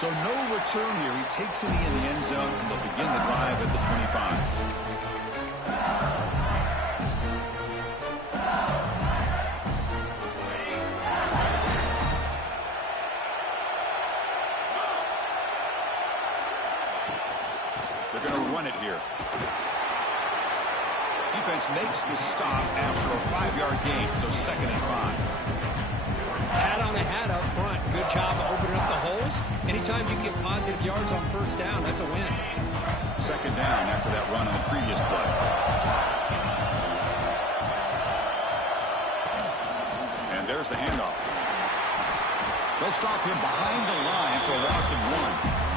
So no return here. He takes it in the end zone, and they'll begin the drive at the 25. They're going to run it here. Defense makes the stop after a 5-yard gain, so 2nd and 5. Hat on a hat up front. Good job of opening up the holes. Anytime you get positive yards on first down, that's a win. 2nd down after that run on the previous play. And there's the handoff. They'll stop him behind the line for a loss of 1.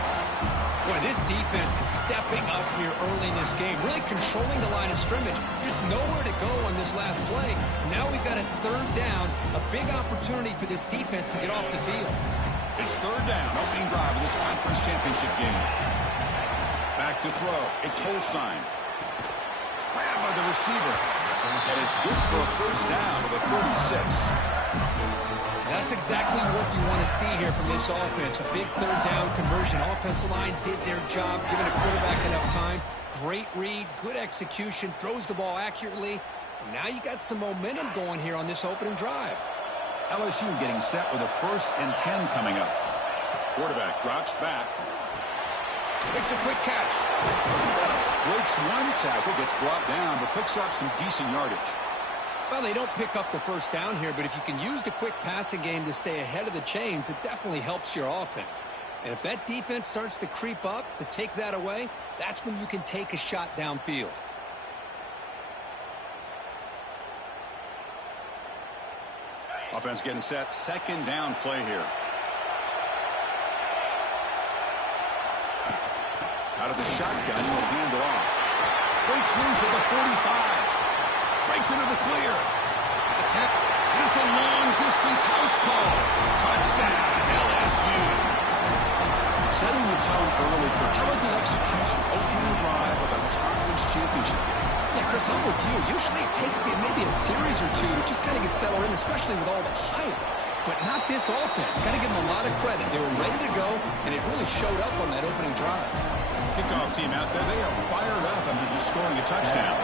Boy, this defense is stepping up here early in this game, really controlling the line of scrimmage. There's nowhere to go on this last play. Now we've got a 3rd down, a big opportunity for this defense to get off the field. It's 3rd down, opening drive of this conference championship game. Back to throw. It's Holstein. Grabbed by the receiver. And it's good for a 1st down with a 36. That's exactly what you want to see here from this offense. A big 3rd down conversion. Offensive line did their job, giving a quarterback enough time. Great read, good execution, throws the ball accurately. And now you got some momentum going here on this opening drive. LSU getting set with a 1st and 10 coming up. Quarterback drops back. Makes a quick catch. Breaks 1 tackle, gets brought down, but picks up some decent yardage. Well, they don't pick up the 1st down here, but if you can use the quick passing game to stay ahead of the chains, it definitely helps your offense. And if that defense starts to creep up to take that away, that's when you can take a shot downfield. Offense getting set. 2nd down play here. Out of the shotgun, he'll hand it off. Breaks loose at the 45. Breaks into the clear. The 10. And it's a long-distance house call. Touchdown, LSU. Setting the tone early. How about the execution? Opening drive of a conference championship. Yeah, Chris, I'm with you. Usually it takes you maybe a series or two to just kind of get settled in, especially with all the hype. But not this offense. Got to give them a lot of credit. They were ready to go, and it really showed up on that opening drive. Kickoff team out there. They are fired up after just scoring a touchdown.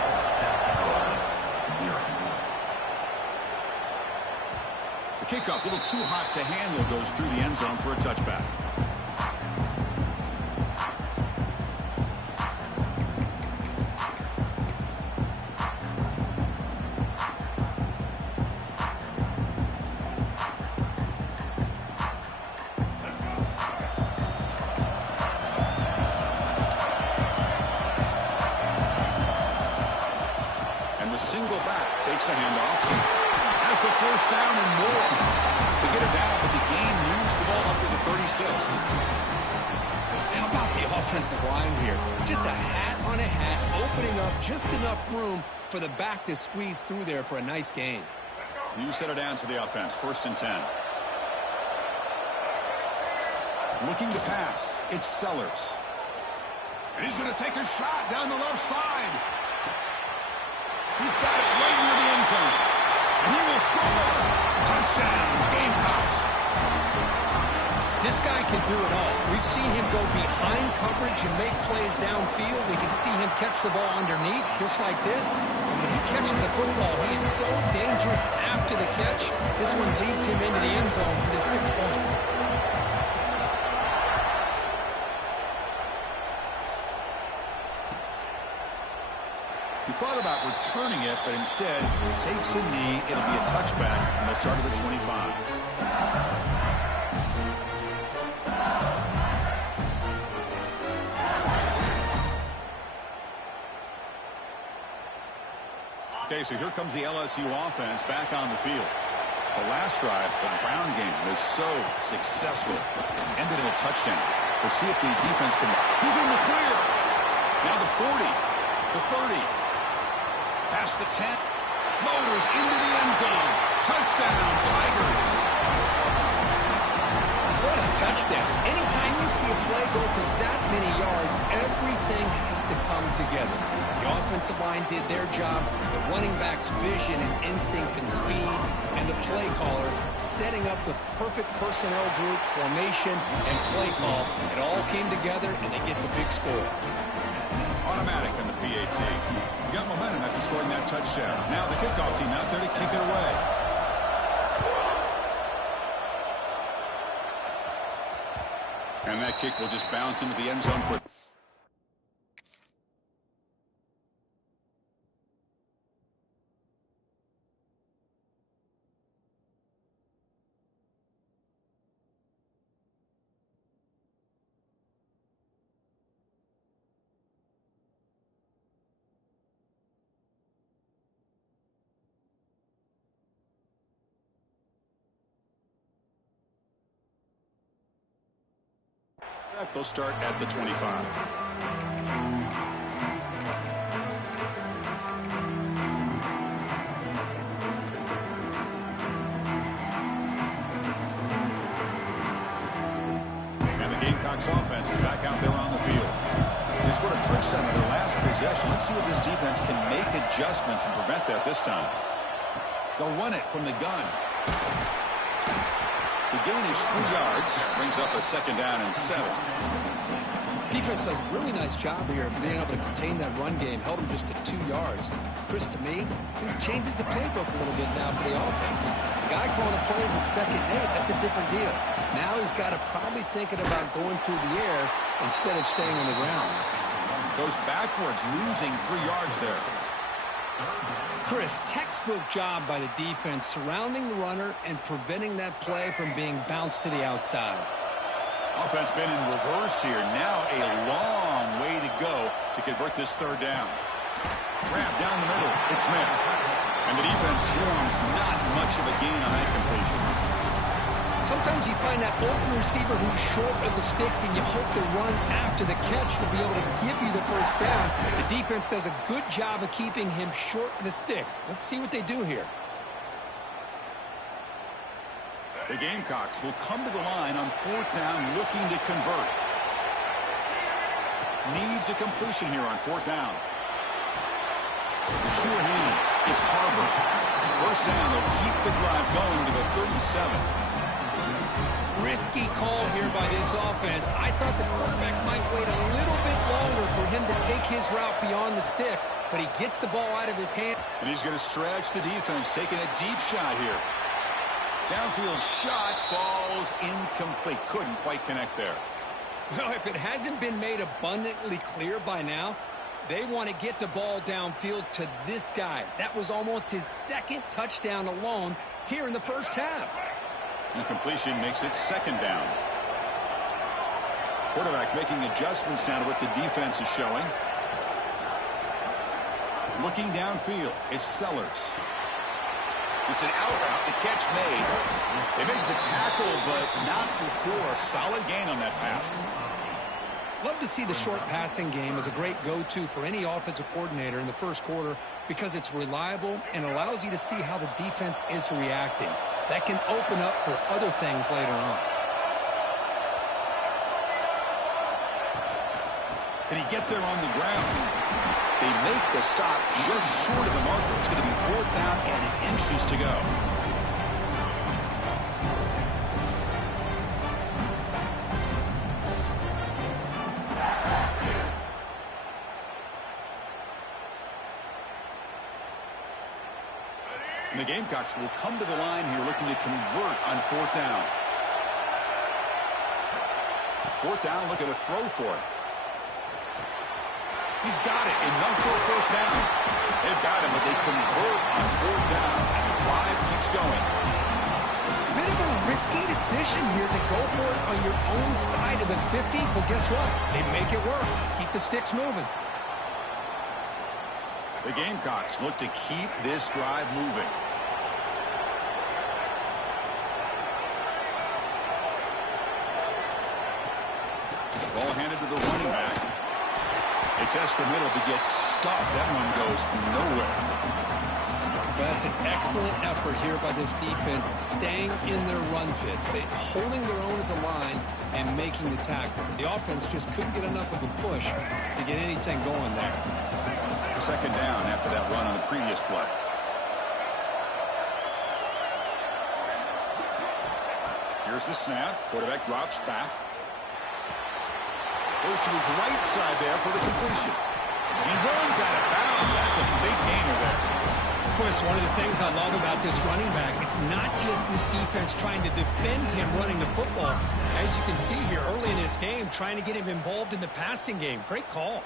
The kickoff, a little too hot to handle, goes through the end zone for a touchback. And the single back takes a handoff. Has the 1st down and more. They get it down, but the gain moves the ball up to the 36. How about the offensive line here? Just a hat on a hat, opening up just enough room for the back to squeeze through there for a nice gain. New set of downs for the offense. 1st and 10. Looking to pass. It's Sellers. And he's going to take a shot down the left side. He's got it right near the end zone. And he will score. Touchdown, Gamecocks. This guy can do it all. We've seen him go behind coverage and make plays downfield. We can see him catch the ball underneath, just like this. And when he catches the football, he is so dangerous after the catch. This one leads him into the end zone for the 6 points. He thought about returning it, but instead takes a knee. It'll be a touchback, and they'll start at the 25. Okay, so here comes the LSU offense back on the field. The last drive, the Brown game, was so successful. Ended in a touchdown. We'll see if the defense can. He's in the clear. Now the 40, the 30. Past the 10. Motors into the end zone. Touchdown, Tigers. What a touchdown. Anytime you see a play go to that many yards, everything has to come together. The offensive line did their job, the running back's vision and instincts and speed, and the play caller setting up the perfect personnel group, formation, and play call. It all came together, and they get the big score. Automatic on the PAT. You got momentum after scoring that touchdown. Now the kickoff team out there to kick it away. And that kick will just bounce into the end zone for... They'll start at the 25. And the Gamecocks offense is back out there on the field. They scored a touchdown on their last possession. Let's see if this defense can make adjustments and prevent that this time. They'll run it from the gun. The gain is 3 yards, brings up a 2nd down and 7. Defense does a really nice job here of being able to contain that run game, held them just to 2 yards. Chris, to me, this changes the playbook a little bit now for the offense. The guy calling the plays at 2nd and 8, that's a different deal. Now he's got to probably thinking about going through the air instead of staying on the ground. Goes backwards, losing 3 yards there. Chris, textbook job by the defense surrounding the runner and preventing that play from being bounced to the outside. Offense been in reverse here. Now a long way to go to convert this 3rd down. Grab down the middle. It's Smith. And the defense swarms. Not much of a gain on that completion. Sometimes you find that open receiver who's short of the sticks, and you hope the run after the catch will be able to give you the 1st down. The defense does a good job of keeping him short of the sticks. Let's see what they do here. The Gamecocks will come to the line on 4th down, looking to convert. Needs a completion here on 4th down. The sure hands. It's Harbor. 1st down. They'll keep the drive going to the 37. Risky call here by this offense. I thought the quarterback might wait a little bit longer for him to take his route beyond the sticks, but he gets the ball out of his hand. And he's going to stretch the defense, taking a deep shot here. Downfield shot falls incomplete. Couldn't quite connect there. Well, if it hasn't been made abundantly clear by now, they want to get the ball downfield to this guy. That was almost his 2nd touchdown alone here in the 1st half. Incompletion makes it 2nd down. Quarterback making adjustments now to what the defense is showing. Looking downfield, it's Sellers. It's an out route, the catch made. They made the tackle, but not before. Solid gain on that pass. Love to see the short passing game as a great go-to for any offensive coordinator in the 1st quarter because it's reliable and allows you to see how the defense is reacting. That can open up for other things later on. Did he get there on the ground? They make the stop just short of the marker. It's going to be 4th down and inches to go. And the Gamecocks will come to the line here looking to convert on 4th down. 4th down, look at a throw for it. He's got it. Enough for a 1st down. They've got him, but they convert on 4th down, and the drive keeps going. Bit of a risky decision here to go for it on your own side of the 50, but guess what? They make it work. Keep the sticks moving. The Gamecocks look to keep this drive moving. Ball handed to the running back. They test the middle, but gets stuffed. That one goes nowhere. Well, that's an excellent effort here by this defense, staying in their run fits, holding their own at the line and making the tackle. The offense just couldn't get enough of a push to get anything going there. Second down after that run on the previous play. Here's the snap. Quarterback drops back. Goes to his right side there for the completion. He runs out of bounds. That's a big gainer there. Of course, one of the things I love about this running back, it's not just this defense trying to defend him running the football. As you can see here early in this game, trying to get him involved in the passing game. Great call.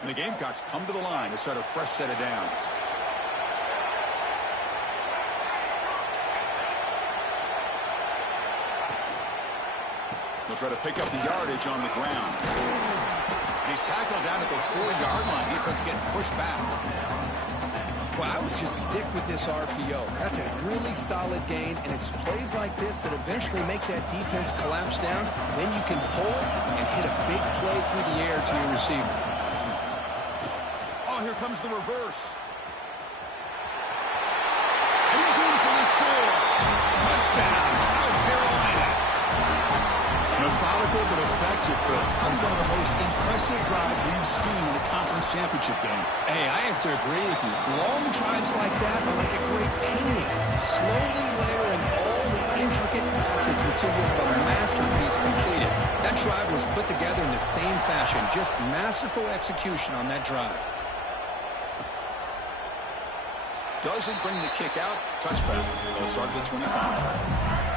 And the Gamecocks come to the line to start a fresh set of downs. They'll try to pick up the yardage on the ground. And he's tackled down at the 4-yard line. Defense getting pushed back. Well, I would just stick with this RPO. That's a really solid gain, and it's plays like this that eventually make that defense collapse down. Then you can pull it and hit a big play through the air to your receiver. Oh, here comes the reverse. And he's in for the score. Touchdown, South Carolina. Methodical but effective for probably one of the most impressive drives we've seen in the conference championship game. Hey, I have to agree with you. Long drives like that are like a great painting. Slowly layering all the intricate facets until you have a masterpiece completed. That drive was put together in the same fashion. Just masterful execution on that drive. Doesn't bring the kick out. Touchback. They'll start at the 25.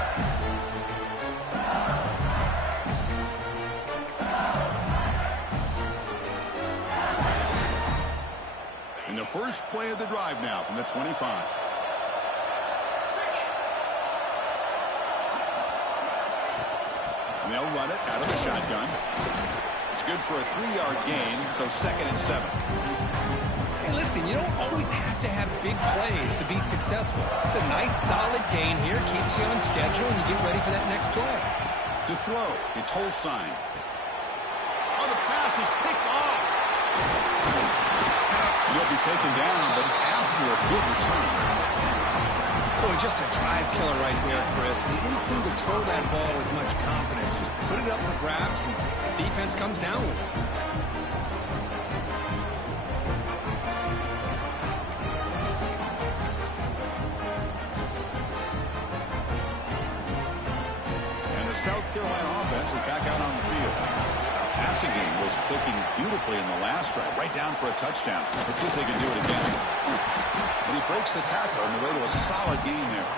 And the first play of the drive now from the 25. And they'll run it out of the shotgun. It's good for a 3-yard gain, so 2nd and 7. Hey, listen, you don't always have to have big plays to be successful. It's a nice, solid gain here. Keeps you on schedule, and you get ready for that next play. To throw, it's Holstein. Oh, the pass is picked off. He'll be taken down, but after a good return. Boy, just a drive killer right there, Chris. And he didn't seem to throw that ball with much confidence. Just put it up for grabs, and the defense comes down with it. And the South Carolina offense is back out on the field. Passing game was clicking beautifully in the last drive, right down for a touchdown. Let's see if they can do it again. And he breaks the tackle on the way to a solid gain there.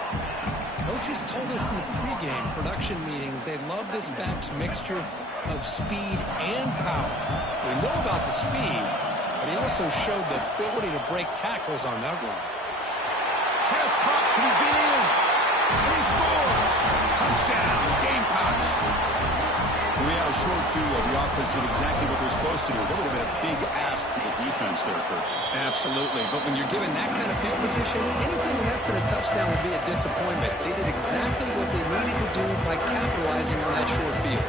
Coaches told us in the pregame production meetings they love this back's mixture of speed and power. We know about the speed, but he also showed the ability to break tackles on that run. Pass caught. Can he get in? And he scores. Touchdown, Gamecocks. We had a short view of the offense did exactly what they're supposed to do. That would have been a big ask for the defense there, Kurt. Absolutely. But when you're given that kind of field position, anything less than a touchdown would be a disappointment. They did exactly what they needed to do by capitalizing on that short field.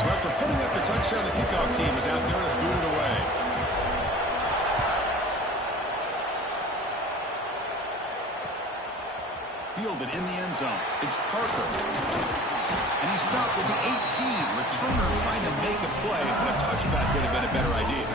So after putting up the touchdown, the kickoff team is out there to boot it away. Fielded in the end zone. It's Parker. And he stopped with the 18. Returner trying to make a play, but a touchback would have been a better idea.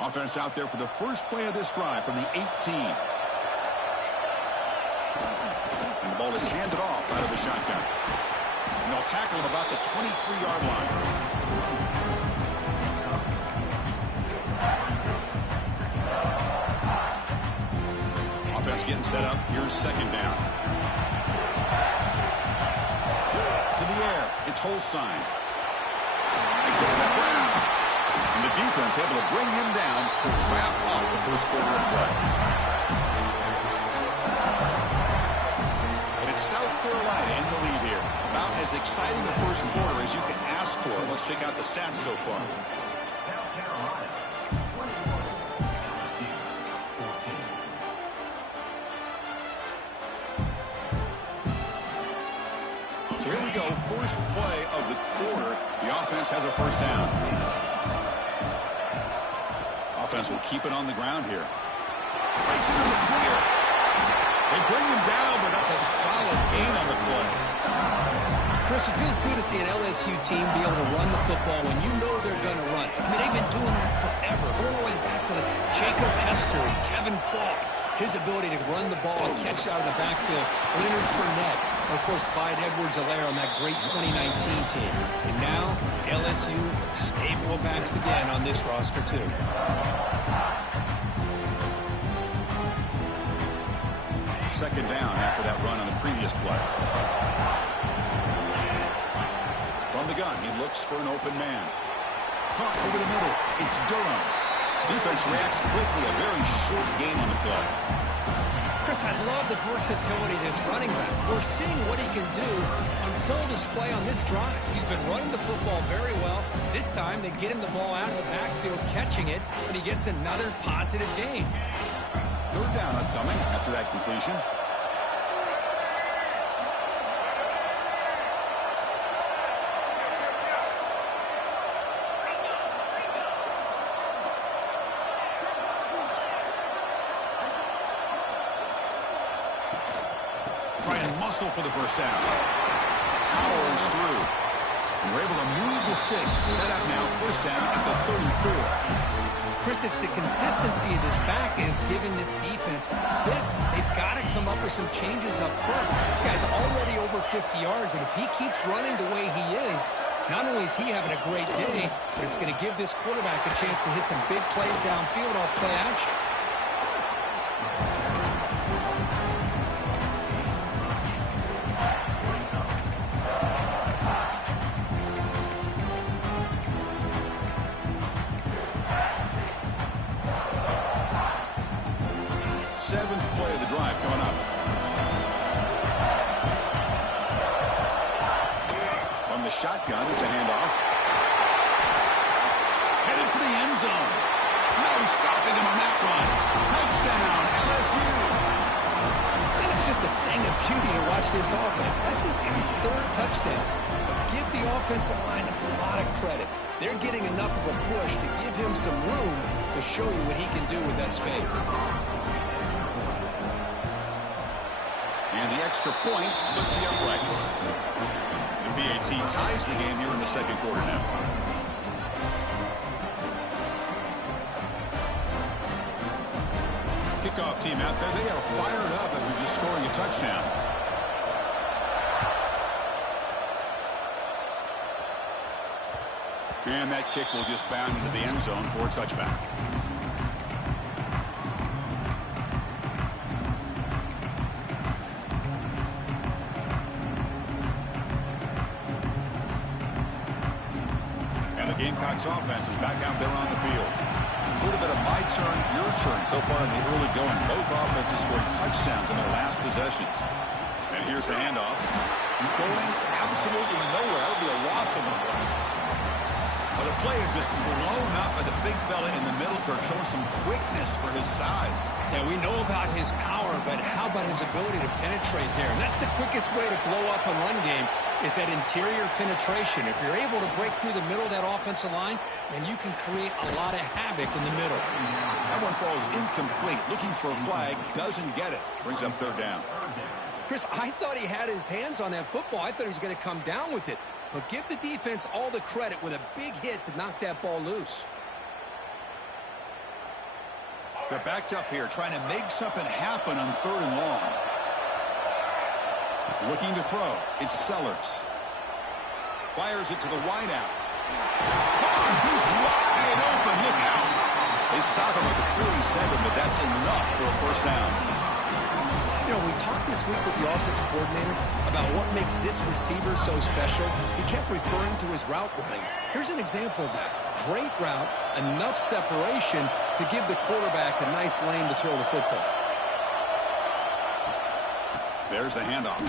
Offense out there for the first play of this drive from the 18. And the ball is handed off out of the shotgun. And they'll tackle him about the 23-yard line. Offense getting set up. Here's second down. To the air. It's Holstein. Makes it for Brown. And the defense able to bring him down to wrap up the first quarter of play. And it's South Carolina in the lead here. About as exciting a first quarter as you can ask for. Let's check out the stats so far. So here we go, first play of the quarter. The offense has a first down. Offense will keep it on the ground here. Breaks into the clear. They bring him down, but that's a solid gain on the play. Chris, it feels good to see an LSU team be able to run the football when you know they're going to run it. I mean, they've been doing that forever. Going all the way back to the Jacob Hester and Kevin Falk. His ability to run the ball and catch out of the backfield. Leonard Fournette. And, of course, Clyde Edwards-Helaire on that great 2019 team. And now, LSU stable backs again on this roster, too. Second down after that run on the previous play. From the gun, he looks for an open man. Caught over the middle. It's Durham. Defense reacts quickly. A very short game on the play. Chris, I love the versatility of this running back. We're seeing what he can do on full display on this drive. He's been running the football very well. This time, they get him the ball out of the backfield, catching it, and he gets another positive gain. Third down upcoming after that completion. For the first down. Powers through. And we're able to move the sticks. Set up now, first down at the 34. Chris, it's the consistency of this back is giving this defense fits. They've got to come up with some changes up front. This guy's already over 50 yards, and if he keeps running the way he is, not only is he having a great day, but it's going to give this quarterback a chance to hit some big plays downfield off play action. Seventh play of the drive coming up. From the shotgun, it's a handoff. Headed for the end zone. No stopping him on that run. Touchdown, LSU. And it's just a thing of beauty to watch this offense. That's this guy's third touchdown. But give the offensive line a lot of credit. They're getting enough of a push to give him some room to show you what he can do with that space. And the extra point splits the uprights. The BAT ties the game here in the second quarter now. Kickoff team out there. They are fired up after just scoring a touchdown. And that kick will just bound into the end zone for a touchback. Gamecocks offense is back out there on the field. A little bit of my turn, your turn so far in the early going. Both offenses scoring touchdowns in their last possessions. And here's the handoff. Going absolutely nowhere. That'll be a loss of a play. But the play is just blown up by the big fella in the middle, showing some quickness for his size. Yeah, we know about his power, but how about his ability to penetrate there? And that's the quickest way to blow up a run game, is that interior penetration. If you're able to break through the middle of that offensive line, then you can create a lot of havoc in the middle. That one falls incomplete. Looking for a flag, doesn't get it. Brings up third down. Chris, I thought he had his hands on that football. I thought he was going to come down with it. But give the defense all the credit with a big hit to knock that ball loose. They're backed up here, trying to make something happen on third and long. Looking to throw. It's Sellers. Fires it to the wideout. He's wide open. Look out. They stop him at the 37, but that's enough for a first down. You know, we talked this week with the offensive coordinator about what makes this receiver so special. He kept referring to his route running. Here's an example of that. Great route, enough separation to give the quarterback a nice lane to throw the football. There's the handoff.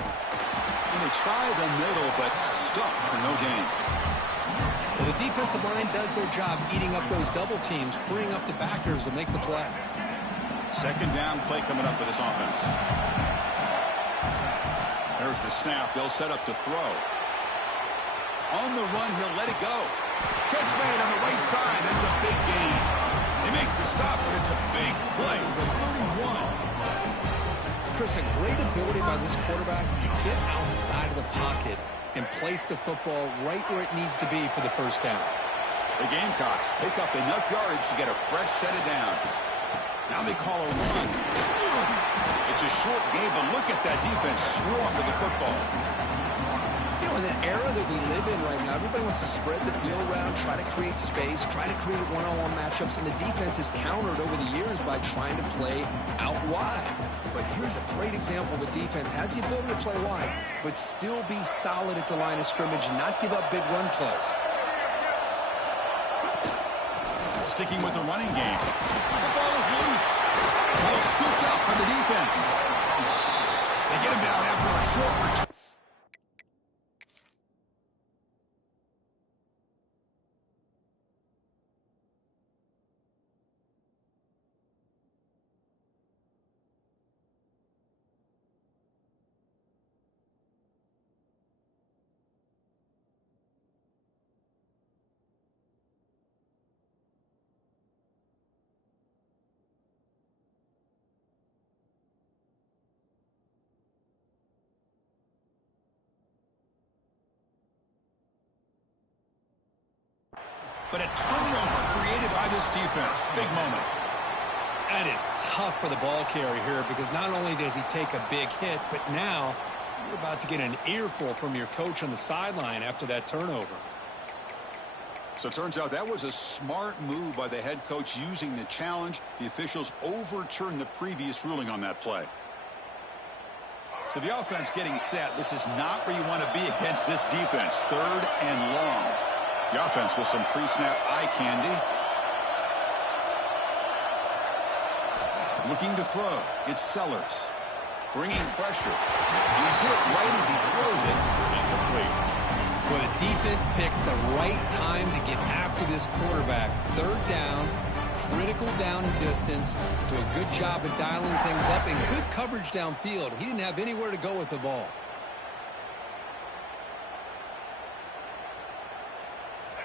And they try the middle, but stuck for no gain. Well, the defensive line does their job eating up those double teams, freeing up the backers to make the play. Second down play coming up for this offense. There's the snap. They'll set up to throw. On the run, he'll let it go. Catch made on the right side. That's a big gain. They make the stop, but it's a big play. The 31. Chris, a great ability by this quarterback to get outside of the pocket and place the football right where it needs to be for the first down. The Gamecocks pick up enough yardage to get a fresh set of downs. Now they call a run. It's a short game, but look at that defense swarm to the football. You know, in the era that we live in right now, everybody wants to spread the field around, try to create space, try to create one-on-one matchups, and the defense has countered over the years by trying to play out wide. But here's a great example of a defense has the ability to play wide, but still be solid at the line of scrimmage and not give up big run plays. Sticking with the running game. The ball is loose. Well scooped up by the defense. They get him down after a short return. But a turnover created by this defense. Big moment. That is tough for the ball carrier here because not only does he take a big hit, but now you're about to get an earful from your coach on the sideline after that turnover. So it turns out that was a smart move by the head coach using the challenge. The officials overturned the previous ruling on that play. So the offense getting set. This is not where you want to be against this defense. Third and long. The offense with some pre-snap eye candy. Looking to throw. It's Sellers. Bringing pressure. He's hit right as he throws it. Incomplete. Well, the defense picks the right time to get after this quarterback. Third down, critical down and distance. Do a good job of dialing things up and good coverage downfield. He didn't have anywhere to go with the ball.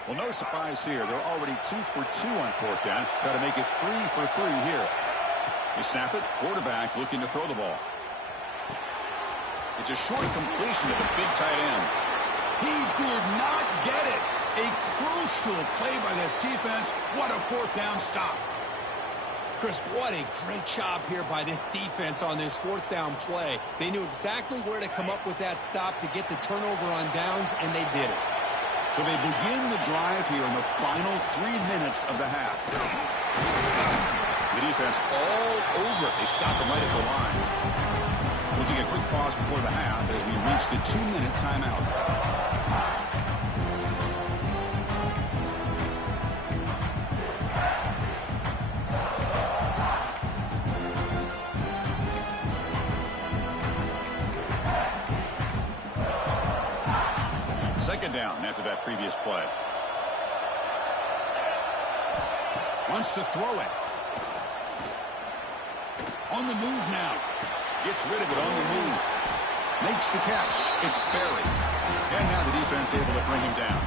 Well, no surprise here. They're already 2 for 2 on fourth down. Got to make it 3 for 3 here. You snap it. Quarterback looking to throw the ball. It's a short completion to the big tight end. He did not get it. A crucial play by this defense. What a fourth down stop. Chris, what a great job here by this defense on this fourth down play. They knew exactly where to come up with that stop to get the turnover on downs, and they did it. So they begin the drive here in the final 3 minutes of the half. The defense all over it. They stop him right at the line. We'll take a quick pause before the half as we reach the 2-minute timeout. Second down after that previous play. Wants to throw it. On the move now. Gets rid of it on the move. Makes the catch. It's Berry. And now the defense able to bring him down.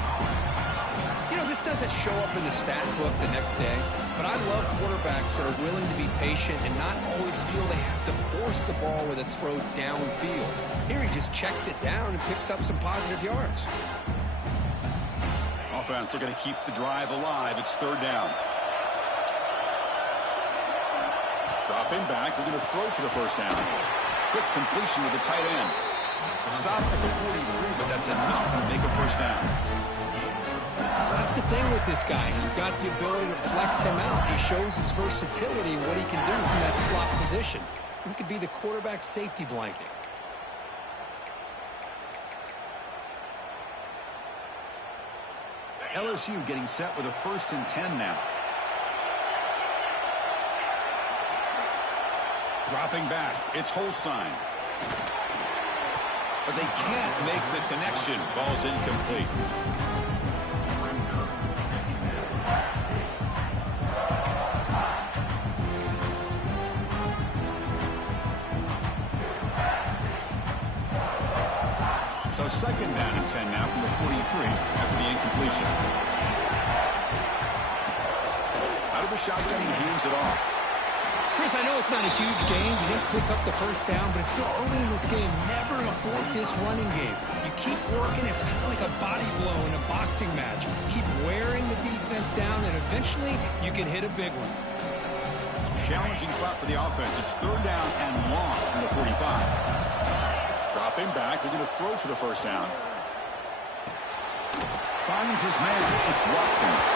You know, this doesn't show up in the stat book the next day, but I love quarterbacks that are willing to be patient and not always feel they have to force the ball with a throw downfield. Here he just checks it down and picks up some positive yards. Offense looking to keep the drive alive. It's third down. Dropping back, looking to throw for the first down. Quick completion to the tight end. Stop at the 43, but that's enough to make a first down. That's the thing with this guy. You've got the ability to flex him out. He shows his versatility and what he can do from that slot position. He could be the quarterback safety blanket. LSU getting set with a 1st and 10 now. Dropping back. It's Holstein. but they can't make the connection. Ball's incomplete. So second down and 10 now from the 43 after the incompletion. Out of the shotgun, he hands it off. Chris, I know it's not a huge game. You didn't pick up the first down, but it's still early in this game. Never abort this running game. You keep working. It's kind of like a body blow in a boxing match. Keep wearing the defense down, and eventually you can hit a big one. Challenging spot for the offense. It's third down and long from the 45. Dropping back, they're going to throw for the first down. Finds his man. It's Watkins.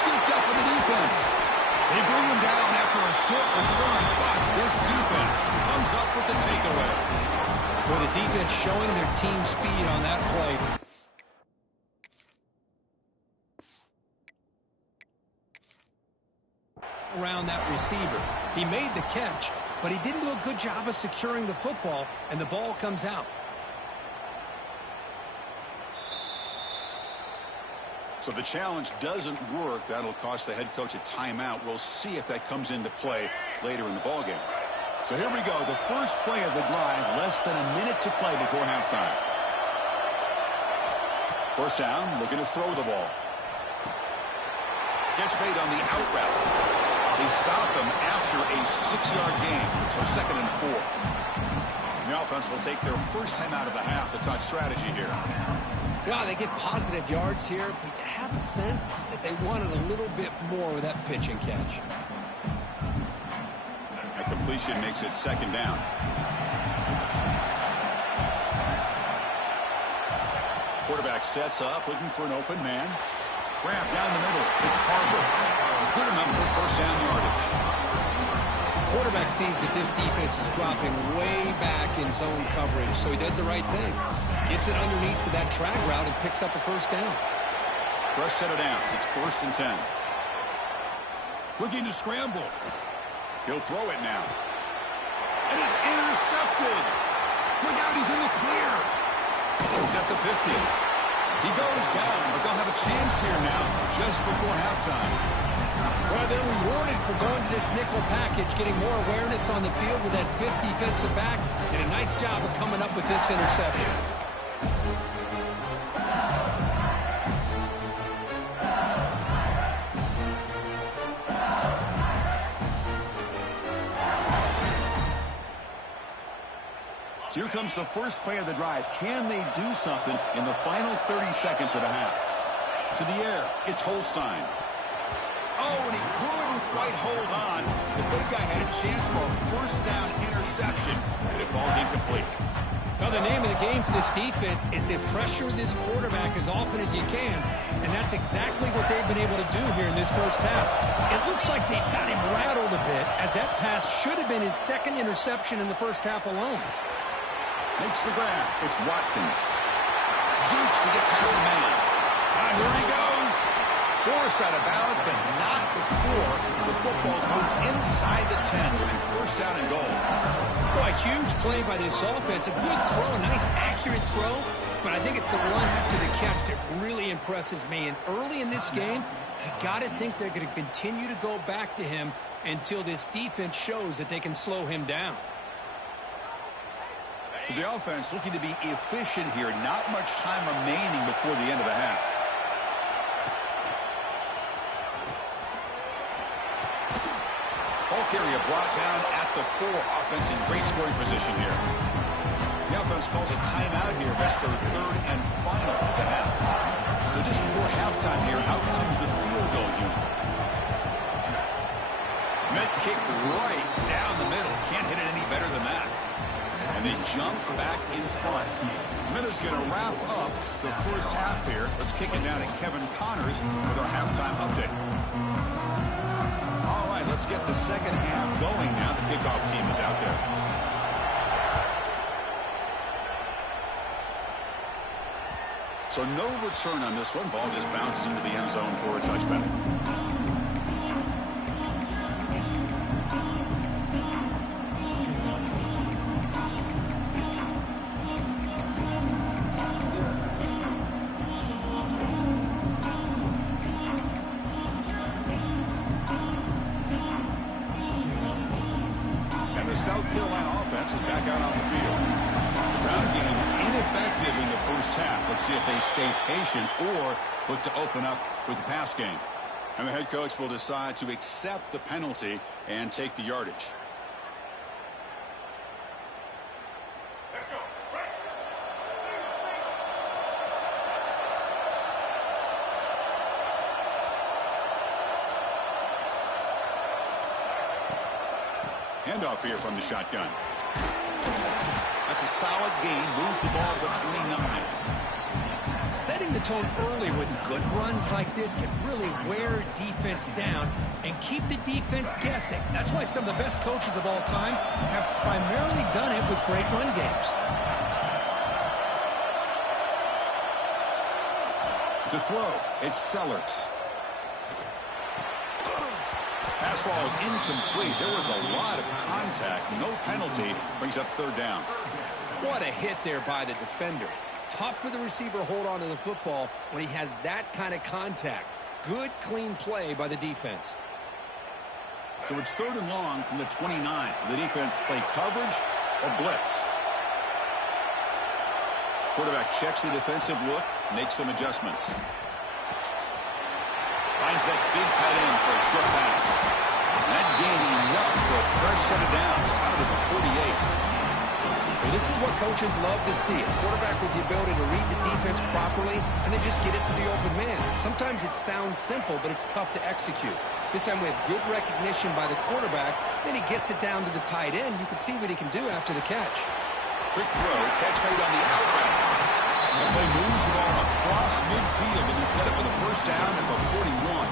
Scooped up with the defense. They bring him down after a short return, but this defense comes up with the takeaway. Well, the defense showing their team speed on that play. Around that receiver. He made the catch, but he didn't do a good job of securing the football, and the ball comes out. So the challenge doesn't work. That'll cost the head coach a timeout. We'll see if that comes into play later in the ballgame. So here we go. The first play of the drive, less than a minute to play before halftime. First down, looking to throw the ball. Catch made on the out route. They stop him after a 6-yard gain, so second and 4. The offense will take their first time out of the half to touch strategy here. Well, they get positive yards here, but you have a sense that they wanted a little bit more with that pitch and catch. That completion makes it second down. Quarterback sets up, looking for an open man. Grab down the middle. It's Barber. Good enough for first down yardage. Quarterback sees that this defense is dropping way back in zone coverage, so he does the right thing. Gets it underneath to that track route and picks up a first down. Fresh set of downs. It's first and 10. Looking to scramble. He'll throw it now. And it's intercepted. Look out, he's in the clear. He's at the 50. He goes down, but they'll have a chance here now just before halftime. Well, they're rewarded for going to this nickel package, getting more awareness on the field with that 5th defensive back, and a nice job of coming up with this interception. So here comes the first play of the drive. Can they do something in the final 30 seconds of the half? To the air, it's Holstein. Oh, and he couldn't quite hold on. The big guy had a chance for a first down interception, and it falls incomplete. Well, the name of the game for this defense is to pressure this quarterback as often as you can, and that's exactly what they've been able to do here in this first half. It looks like they've got him rattled a bit, as that pass should have been his second interception in the first half alone. Makes the grab. It's Watkins. Jukes to get past the man. Here he goes. Force out of bounds, but not before the football's moved inside the 10 and first down and goal. Well, a huge play by this offense. A good throw, a nice accurate throw, but I think it's the run after the catch that really impresses me. And early in this game, you got to think they're going to continue to go back to him until this defense shows that they can slow him down. So the offense looking to be efficient here. Not much time remaining before the end of the half. Ball carrier brought down at the 4. Offense in great scoring position here. The offense calls a timeout here. That's their third and final of the half. So just before halftime here, out comes the field goal unit. Met kick right down the middle. Can't hit it any better than that. And they jump back in front. Minutes going to wrap up the first half here. Let's kick it down to Kevin Connors with our halftime update. All right, let's get the second half going now. The kickoff team is out there. So no return on this one. Ball just bounces into the end zone for a touchback. first half. Let's see if they stay patient or look to open up with the pass game. And the head coach will decide to accept the penalty and take the yardage. Handoff here from the shotgun. That's a solid gain. Moves the ball to the 29. Setting the tone early with good runs like this can really wear defense down and keep the defense guessing. That's why some of the best coaches of all time have primarily done it with great run games. To throw, it's Sellers. Pass ball is incomplete. There was a lot of contact. No penalty. Brings up third down. What a hit there by the defender. Tough for the receiver to hold on to the football when he has that kind of contact. Good, clean play by the defense. So it's third and long from the 29. The defense play coverage or blitz. Quarterback checks the defensive look, makes some adjustments. Finds that big tight end for a short pass. That gain enough for a fresh set of downs. Spotted at the 48. Well, this is what coaches love to see. A quarterback with the ability to read the defense properly and then just get it to the open man. Sometimes it sounds simple, but it's tough to execute. This time we have good recognition by the quarterback. Then he gets it down to the tight end. You can see what he can do after the catch. Quick throw. Catch made on the outright. The play moves the ball across midfield, and he set up for the first down at the 41.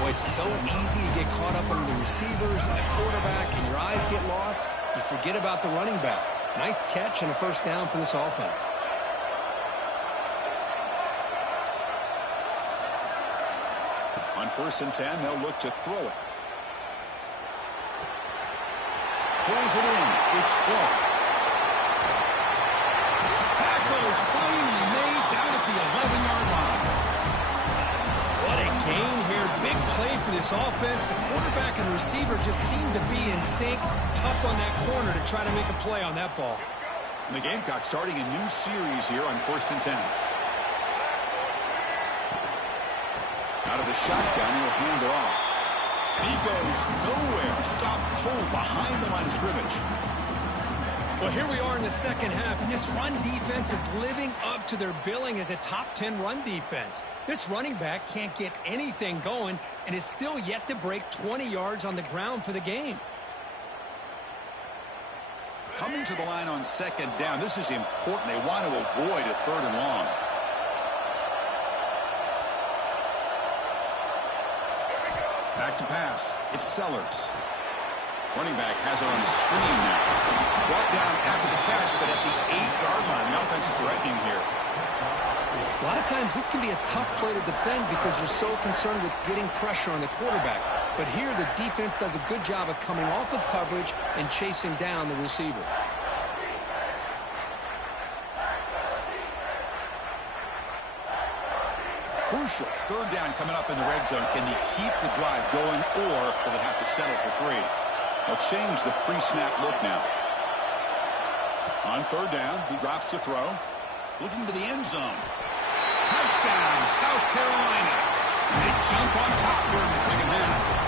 Boy, it's so easy to get caught up on the receivers and the quarterback, and your eyes get lost. You forget about the running back. Nice catch and a first down for this offense. On 1st and 10, they'll look to throw it. Pulls it in. It's Clark. Tackle is finally made down at the 11-yard line. What a gain here. Big play for this offense. The quarterback and receiver just seem to be in sync. Tough on that corner to try to make a play on that ball. And the Gamecocks starting a new series here on 1st and 10. Out of the shotgun, he'll hand it off. He goes nowhere. Stopped cold behind the line of scrimmage. Well, here we are in the second half, and this run defense is living up to their billing as a top 10 run defense. This running back can't get anything going and is still yet to break 20 yards on the ground for the game. Coming to the line on second down, this is important. They want to avoid a third and long. Back to pass. It's Sellers. Running back has it on the screen now. Brought down after the catch, but at the 8-yard line. The offense threatening here. A lot of times this can be a tough play to defend because you're so concerned with getting pressure on the quarterback. But here the defense does a good job of coming off of coverage and chasing down the receiver. Crucial. Third down coming up in the red zone. Can they keep the drive going, or will they have to settle for 3? They'll change the pre-snap look now. On third down, he drops to throw. Looking to the end zone. Touchdown, South Carolina. And they jump on top here in the second half.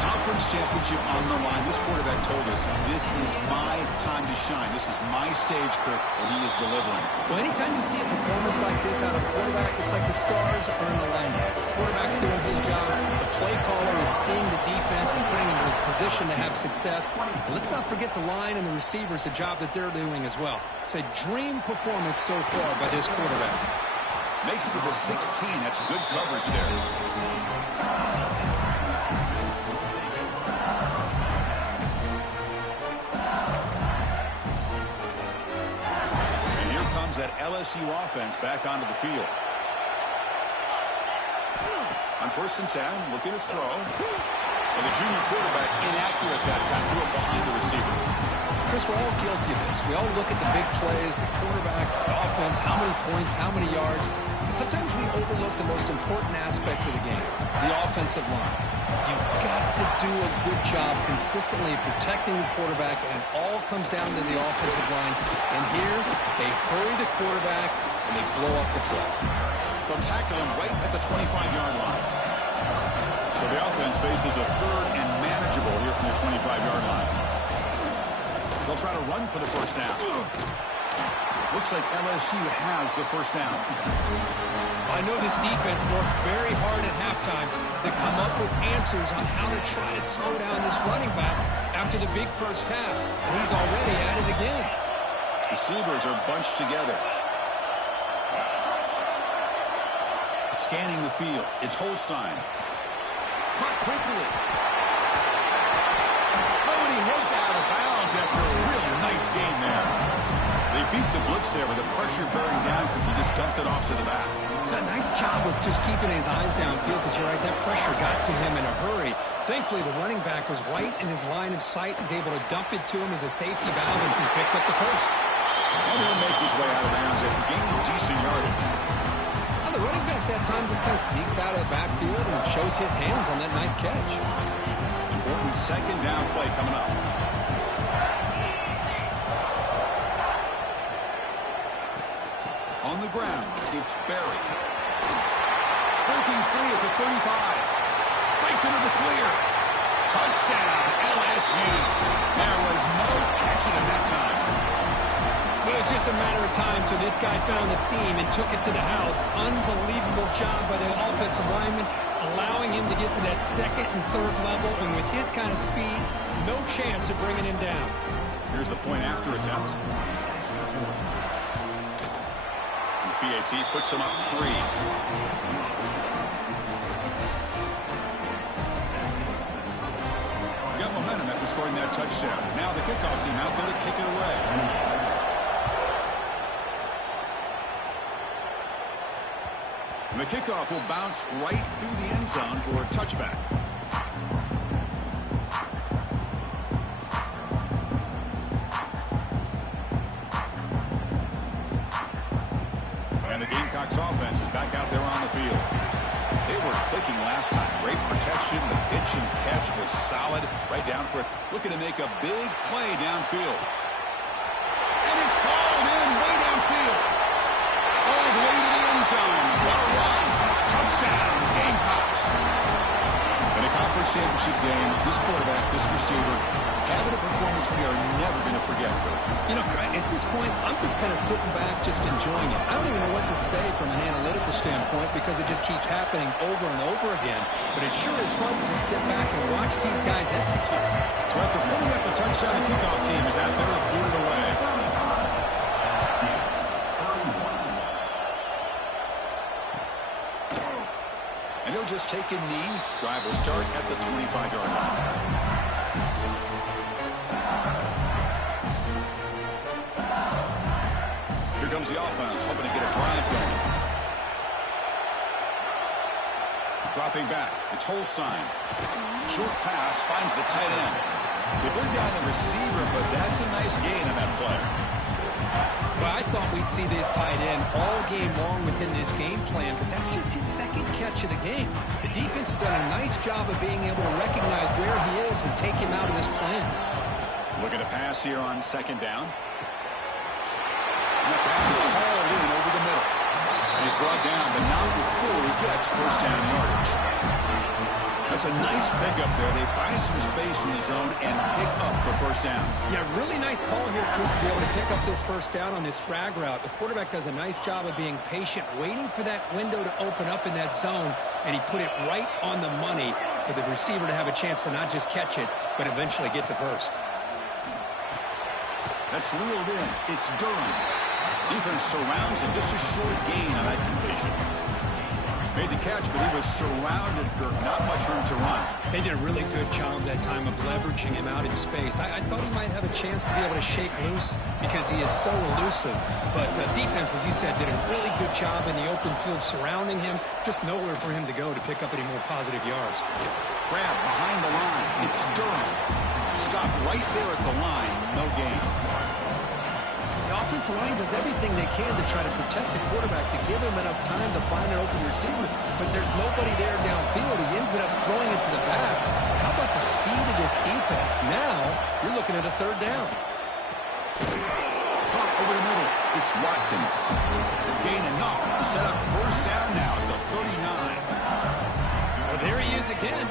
Conference championship on the line. This quarterback told us, this is my time to shine. This is my stage, Kirk, and he is delivering. Well, anytime you see a performance like this out of a quarterback, it's like the stars are in alignment. The quarterback's doing his job. The play caller is seeing the defense and putting them in a position to have success. And let's not forget the line and the receivers, the job that they're doing as well. It's a dream performance so far by this quarterback. Makes it to the 16. That's good coverage there. That LSU offense back onto the field. On 1st and 10, looking to throw. And the junior quarterback inaccurate that time. Threw it behind the receiver. Chris, we're all guilty of this. We all look at the big plays, the quarterbacks, the offense, how many points, how many yards. And sometimes we overlook the most important aspect of the game, the offensive line. You've got to do a good job consistently protecting the quarterback, and it all comes down to the offensive line. And here, They hurry the quarterback, and they blow up the play. They'll tackle him right at the 25-yard line. So the offense faces a third and manageable here from the 25-yard line. They'll try to run for the first down. Looks like LSU has the first down. I know this defense worked very hard at halftime to come up with answers on how to try to slow down this running back after the big first half. And he's already at it again. Receivers are bunched together. Scanning the field. It's Holstein. Caught quickly. Oh, and he heads out of bounds after a real nice game there. They beat the blitz there with the pressure bearing down because he just dumped it off to the back. A nice job of just keeping his eyes downfield because you're right, that pressure got to him in a hurry. Thankfully, the running back was right in his line of sight. He's able to dump it to him as a safety valve, and he picked up the first. And he'll make his way out of bounds after gaining decent yardage. Now, the running back that time just kind of sneaks out of the backfield and shows his hands on that nice catch. Important second down play coming up. On the ground, it's Berry. Breaking free at the 35. Breaks into the clear. Touchdown, LSU. There was no catching him that time. It was just a matter of time till this guy found the seam and took it to the house. Unbelievable job by the offensive lineman, allowing him to get to that second and third level. And with his kind of speed, no chance of bringing him down. Here's the point after attempt. PAT puts him up 3. Got momentum after scoring that touchdown. Now the kickoff team out there to kick it away. And the kickoff will bounce right through the end zone for a touchback. And the Gamecocks offense is back out there on the field. They were clicking last time. Great protection. The pitch and catch was solid. Right down for it. Looking to make a big play downfield. And it's hauled in way downfield. All the way to the end zone. What a run. Touchdown, Gamecocks. In a conference championship game, this quarterback, this receiver, having a performance we are never going to forget. You know, at this point, I'm just kind of sitting back, just enjoying it. I don't even know what to say from an analytical standpoint because it just keeps happening over and over again. But it sure is fun to sit back and watch these guys execute. So after pulling up the touchdown, the kickoff team is out there to boot it away. And he'll just take a knee. Drive will start at the 25-yard line. Here comes the offense, hoping to get a drive going. Dropping back, it's Holstein. Short pass, finds the tight end. They bring down the receiver, but that's a nice gain on that play. Well, I thought we'd see this tight end all game long within this game plan, but that's just his second catch of the game. The defense has done a nice job of being able to recognize where he is and take him out of this plan. Looking to pass here on second down. And the pass is hauled in over the middle. And he's brought down, but not before he gets first down yardage. That's a nice pickup there. They find some space in the zone and pick up the first down. Yeah, really nice call here, Chris, to be able to pick up this first down on this drag route. The quarterback does a nice job of being patient, waiting for that window to open up in that zone, and he put it right on the money for the receiver to have a chance to not just catch it, but eventually get the first. That's reeled in. It's Durham. Defense surrounds him. Just a short gain on that completion. Made the catch, but he was surrounded for not much room to run. They did a really good job that time of leveraging him out in space. I thought he might have a chance to be able to shake loose because he is so elusive. But defense, as you said, did a really good job in the open field surrounding him. Just nowhere for him to go to pick up any more positive yards. Grab behind the line. It's Durham. Stopped right there at the line. No gain. The offensive line does everything they can to try to protect the quarterback, to give him enough time to find an open receiver. But there's nobody there downfield. He ends up throwing it to the back. How about the speed of this defense? Now you're looking at a third down. Caught over the middle. It's Watkins. Gain enough to set up first down now at the 39. Well, there he is again.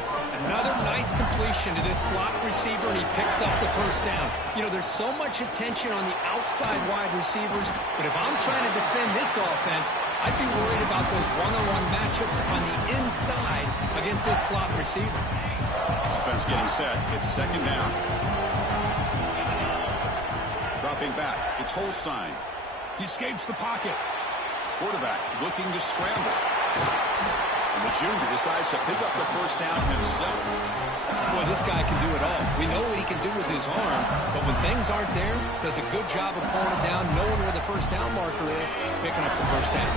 Another nice completion to this slot receiver, and he picks up the first down. You know, there's so much attention on the outside wide receivers, but if I'm trying to defend this offense, I'd be worried about those one-on-one matchups on the inside against this slot receiver. Offense getting set. It's second down. Dropping back. It's Holstein. He escapes the pocket. Quarterback looking to scramble. And the junior decides to pick up the first down himself. Boy, this guy can do it all. We know what he can do with his arm, but when things aren't there, does a good job of pulling it down, knowing where the first down marker is, picking up the first down.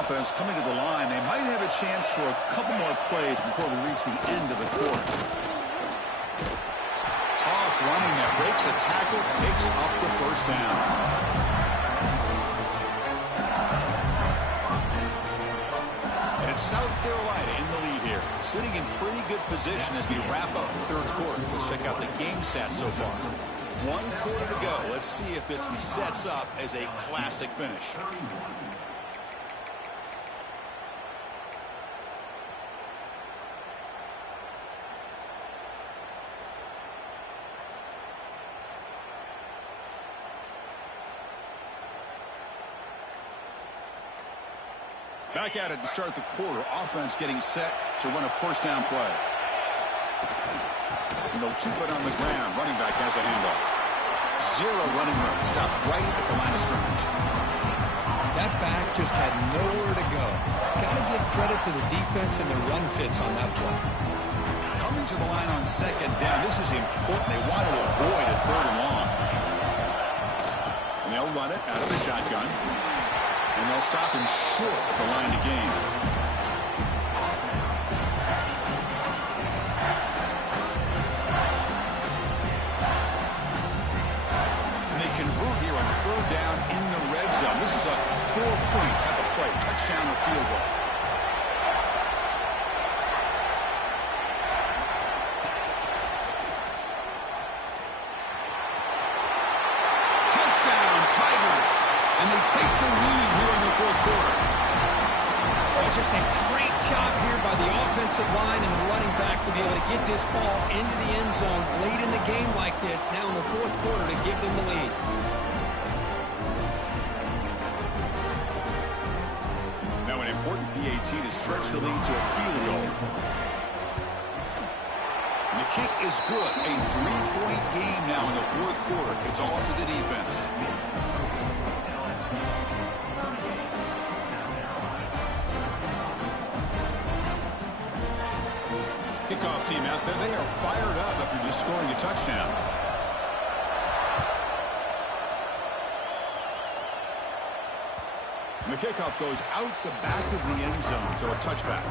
Offense coming to the line. They might have a chance for a couple more plays before we reach the end of the quarter. Tough running that breaks a tackle, picks up the first down. And it's South Carolina in the lead here, sitting in pretty good position as we wrap up the third quarter. Let's check out the game stats so far. 1 quarter to go. Let's see if this sets up as a classic finish. Back at it to start the quarter. Offense getting set to run a first down play. And they'll keep it on the ground. Running back has a handoff. Zero running room. Stop right at the line of scrimmage. That back just had nowhere to go. Got to give credit to the defense and the run fits on that play. Coming to the line on second down. This is important. They want to avoid a third and long. And they'll run it out of the shotgun. And they'll stop him short of the line to gain. And they convert here on third down in the red zone. This is a 4-point type of play. Touchdown or field goal. Touchdown, Tigers. And they take the lead here in the fourth quarter. Oh, just a great job here by the offensive line and the running back to be able to get this ball into the end zone late in the game like this, now in the fourth quarter, to give them the lead. Now an important PAT to stretch the lead to a field goal. And the kick is good. A 3-point game now in the fourth quarter. It's all for the defense. Kickoff team out there. They are fired up after just scoring a touchdown. And the kickoff goes out the back of the end zone, so a touchback.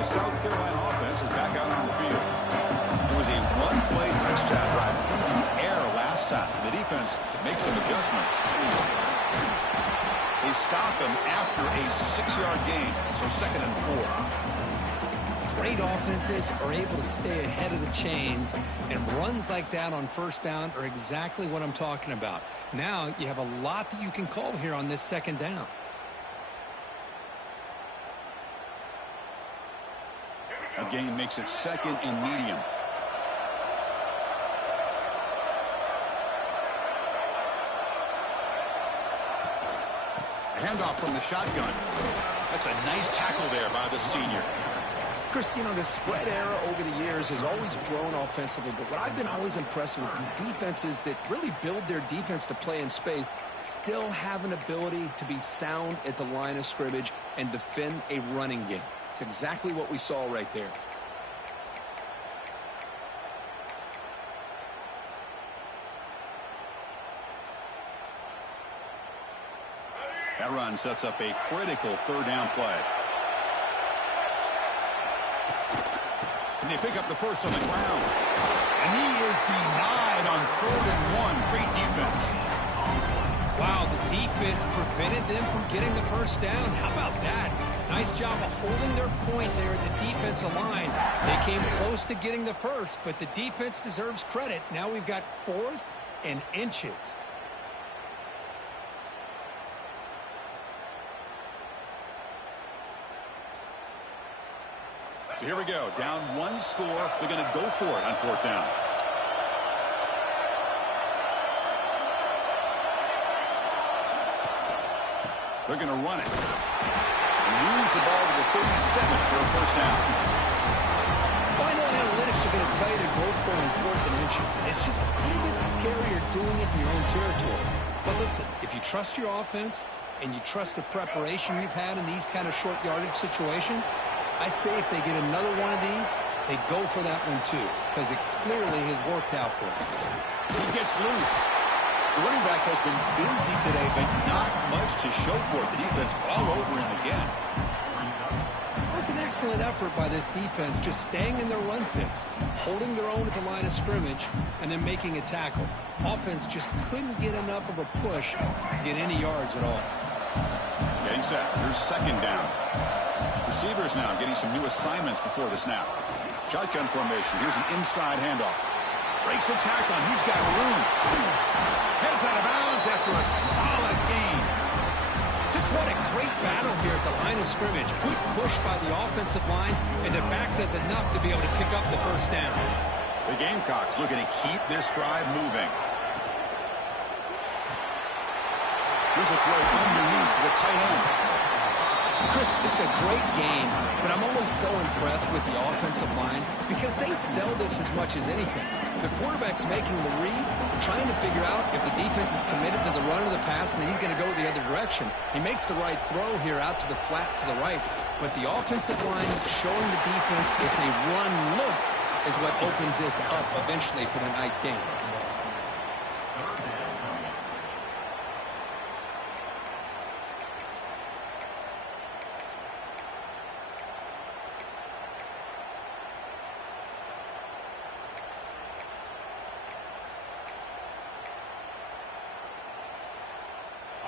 The South Carolina offense is back out on the field. There was a one-play touchdown drive through the air last time. The defense makes some adjustments. They stop him after a 6-yard gain, so 2nd and 4. Great offenses are able to stay ahead of the chains, and runs like that on first down are exactly what I'm talking about. Now you have a lot that you can call here on this second down. A gain makes it 2nd and medium. A handoff from the shotgun. That's a nice tackle there by the senior. Chris, you know, the spread era over the years has always grown offensively, but what I've been always impressed with defenses that really build their defense to play in space still have an ability to be sound at the line of scrimmage and defend a running game. It's exactly what we saw right there. That run sets up a critical third down play. And they pick up the first on the ground. And he is denied right on 3rd and 1. Great defense. Wow, the defense prevented them from getting the first down. How about that? Nice job of holding their point there at the defensive line. They came close to getting the first, but the defense deserves credit. Now we've got 4th and inches. So here we go. Down 1 score. They're going to go for it on 4th down. They're going to run it. Moves the ball to the 37 for a first down. Well, I know analytics are going to tell you to go for it on 4th and inches. It's just a little bit scarier doing it in your own territory. But listen, if you trust your offense and you trust the preparation you've had in these kind of short yardage situations, I say if they get another one of these, they go for that one too, because it clearly has worked out for them. He gets loose. The running back has been busy today, but not much to show for it. The defense all over him again. It was an excellent effort by this defense, just staying in their run fits, holding their own at the line of scrimmage, and then making a tackle. Offense just couldn't get enough of a push to get any yards at all. Getting set. Here's 2nd down. Receivers now getting some new assignments before the snap. Shotgun formation. Here's an inside handoff. Breaks the tackle. He's got room. Heads out of bounds after a solid gain. Just what a great battle here at the line of scrimmage. Good push by the offensive line, and the back does enough to be able to pick up the first down. The Gamecocks looking to keep this drive moving. Here's a throw underneath to the tight end. Chris, this is a great game, but I'm always so impressed with the offensive line because they sell this as much as anything. The quarterback's making the read, trying to figure out if the defense is committed to the run or the pass, and then he's going to go the other direction. He makes the right throw here out to the flat to the right, but the offensive line showing the defense it's a run look is what opens this up eventually for the nice game.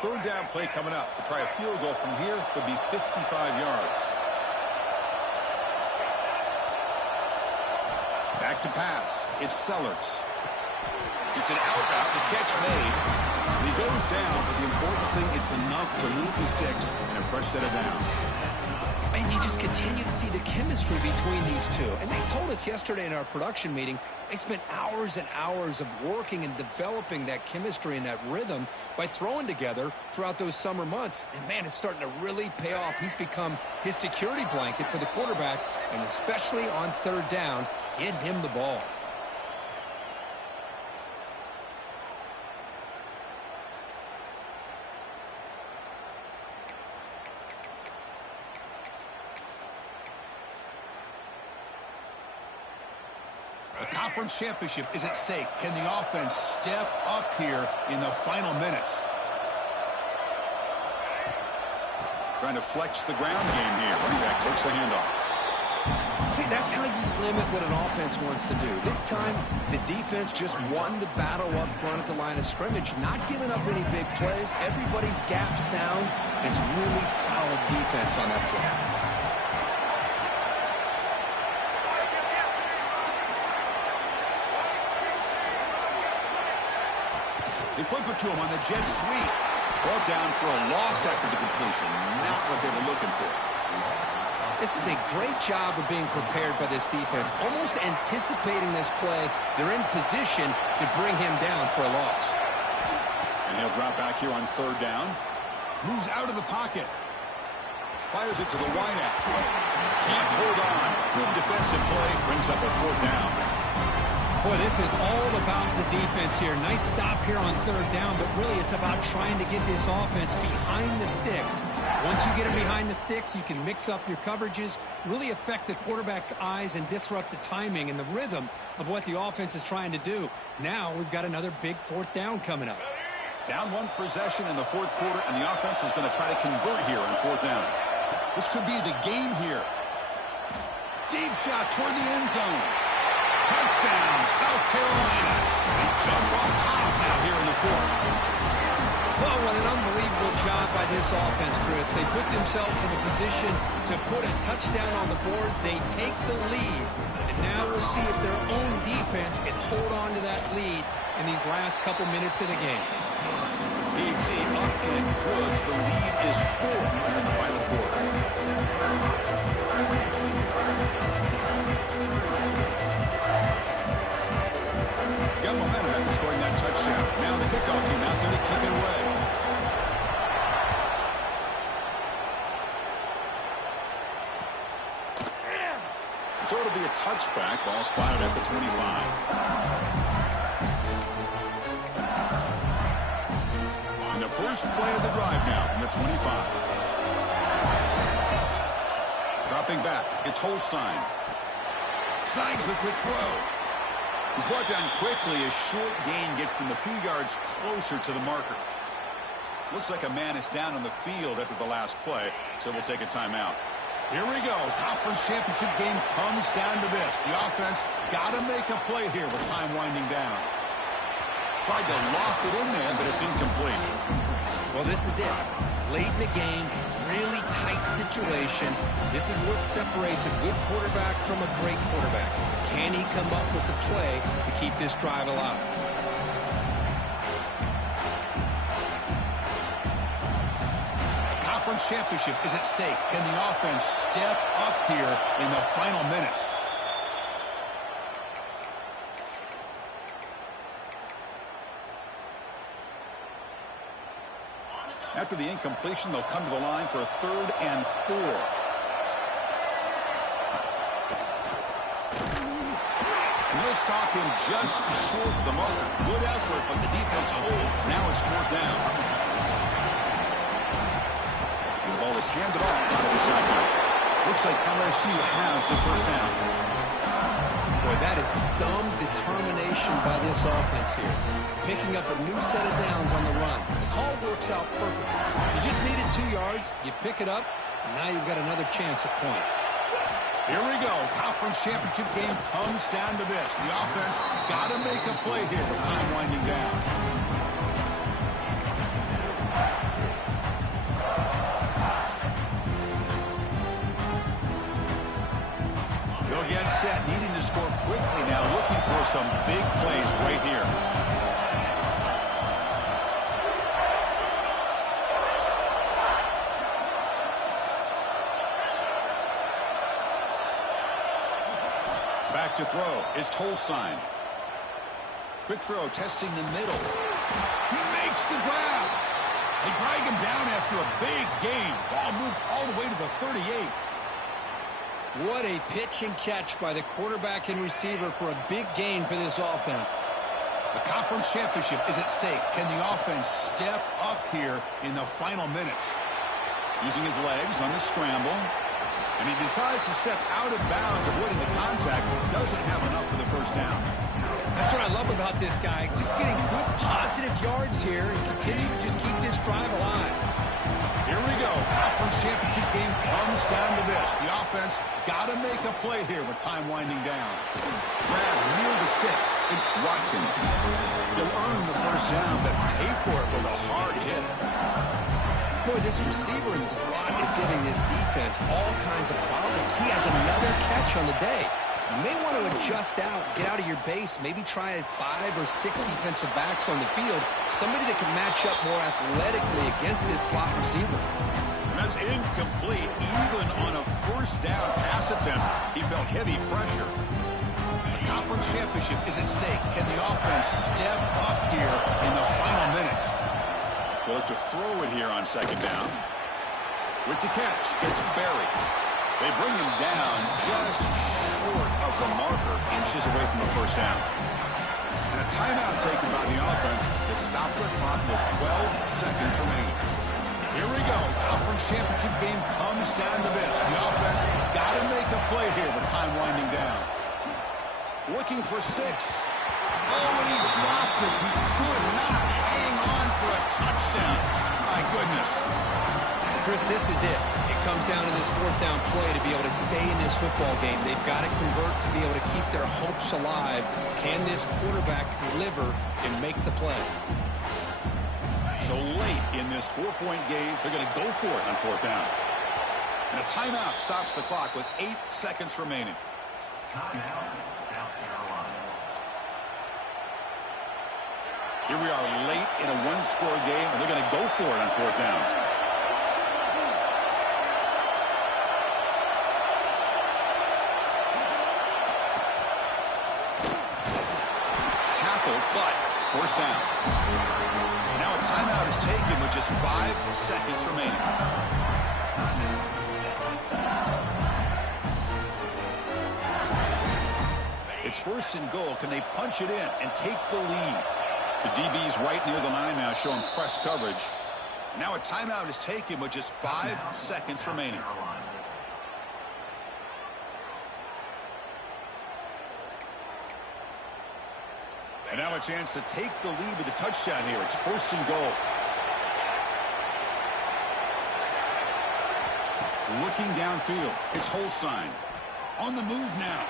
Third down play coming up. To try a field goal from here could be 55 yards. Back to pass. It's Sellers. It's an out route. The catch made. And he goes down, but the important thing, it's enough to move the sticks and a fresh set of downs. And you just continue to see the chemistry between these two. And they told us yesterday in our production meeting, they spent hours and hours of working and developing that chemistry and that rhythm by throwing together throughout those summer months. And, man, it's starting to really pay off. He's become his security blanket for the quarterback, and especially on 3rd down, get him the ball. The conference championship is at stake. Can the offense step up here in the final minutes? Trying to flex the ground game here. Running back takes the handoff. See, that's how you limit what an offense wants to do. This time, the defense just won the battle up front at the line of scrimmage, not giving up any big plays. Everybody's gap sound. It's really solid defense on that play. They flip it to him on the jet sweep. Brought down for a loss after the completion. Not what they were looking for. This is a great job of being prepared by this defense. Almost anticipating this play, they're in position to bring him down for a loss. And he'll drop back here on 3rd down. Moves out of the pocket. Fires it to the wideout. Can't hold on. Good defensive play. Brings up a 4th down. Boy, this is all about the defense here. Nice stop here on 3rd down, but really it's about trying to get this offense behind the sticks. Once you get them behind the sticks, you can mix up your coverages, really affect the quarterback's eyes and disrupt the timing and the rhythm of what the offense is trying to do. Now we've got another big 4th down coming up. Down 1 possession in the 4th quarter, and the offense is going to try to convert here on 4th down. This could be the game here. Deep shot toward the end zone. Touchdown, South Carolina. They jump on top now here in the fourth. Well, what an unbelievable job by this offense, Chris. They put themselves in a position to put a touchdown on the board. They take the lead, and now we'll see if their own defense can hold on to that lead in these last couple minutes of the game. PXC up and good. The lead is 4 here in the final quarter. Got momentum after scoring that touchdown. Now the kickoff team out there to kick it away. So it'll be a touchback. Ball spotted at the 25. And the first play of the drive now from the 25. Dropping back, it's Holstein. Snags the quick throw. He's brought down quickly. A short gain gets them a few yards closer to the marker. Looks like a man is down on the field after the last play, so we'll take a timeout. Here we go. Conference championship game comes down to this. The offense got to make a play here with time winding down. Tried to loft it in there, but it's incomplete. Well, this is it. Late in the game, really tight situation. This is what separates a good quarterback from a great quarterback. Can he come up with the play to keep this drive alive? The conference championship is at stake. Can the offense step up here in the final minutes? After the incompletion, they'll come to the line for a 3rd and 4. And they'll stop him just short of the marker. Good effort, but the defense holds. Now it's 4th down. And the ball is handed off out of the shotgun. Looks like LSU has the first down. Boy, that is some determination by this offense here. Picking up a new set of downs on the run. The call works out perfectly. You just needed 2 yards. You pick it up, and now you've got another chance at points. Here we go. Conference championship game comes down to this. The offense got to make a play here with time winding down. They'll get set, needing to score quickly now, looking for some big plays right here. Back to throw. It's Holstein. Quick throw, testing the middle. He makes the grab. They drag him down after a big gain. Ball moved all the way to the 38. What a pitch and catch by the quarterback and receiver for a big gain for this offense. The conference championship is at stake. Can the offense step up here in the final minutes? Using his legs on the scramble. And he decides to step out of bounds, avoiding the contact. Doesn't have enough for the first down. That's what I love about this guy. Just getting good positive yards here and continue to just keep this drive alive. Here we go. Conference championship game comes down to this. The offense got to make a play here with time winding down. Grab near the sticks. It's Watkins. He'll earn the first down, but pay for it with a hard hit. Boy, this receiver in the slot is giving this defense all kinds of problems. He has another catch on the day. You may want to adjust out, get out of your base, maybe try 5 or 6 defensive backs on the field, somebody that can match up more athletically against this slot receiver. And that's incomplete. Even on a first down pass attempt, he felt heavy pressure. The conference championship is at stake. Can the offense step up here in the final minutes? They'll look to throw it here on 2nd down. With the catch, it's Berry. They bring him down just short of the marker, inches away from the first down. And a timeout taken by the offense to stop the clock with 12 seconds remaining. Here we go. Conference championship game comes down to this. The offense got to make a play here with time winding down. Looking for 6. Oh, and he dropped it. He could not hang on for a touchdown. My goodness. Chris, this is it. comes down to this fourth down play to be able to stay in this football game. They've got to convert to be able to keep their hopes alive. Can this quarterback deliver and make the play? So late in this 4-point game, they're going to go for it on fourth down. And a timeout stops the clock with 8 seconds remaining. Timeout, South Carolina. Here we are late in a one-score game, and they're going to go for it on fourth down. Tackled, but forced down. Now a timeout is taken with just 5 seconds remaining. It's first and goal. Can they punch it in and take the lead? The DB's right near the line now, showing press coverage. Now a timeout is taken with just 5 seconds remaining. And now a chance to take the lead with a touchdown here. It's first and goal. Looking downfield, it's Holstein. On the move now.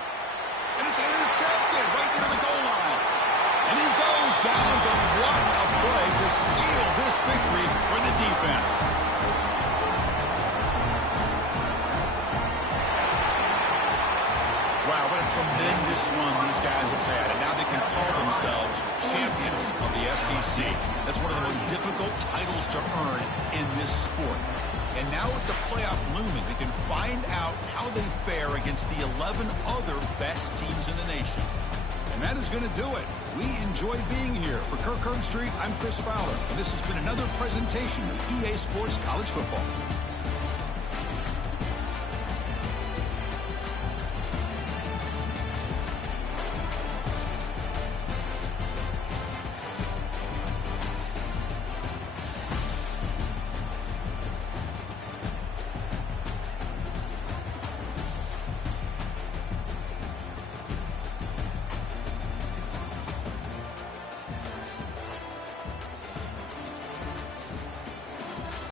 And it's intercepted right near the goal line. And he goes down, but what a play to seal this victory for the defense. Wow, what a tremendous run these guys have had. And now they can call themselves champions of the SEC. That's one of the most difficult titles to earn in this sport. And now with the playoff looming, we can find out how they fare against the 11 other best teams in the nation. And that is going to do it. We enjoy being here. For Kirk Herbstreit, I'm Chris Fowler. And this has been another presentation of EA Sports College Football.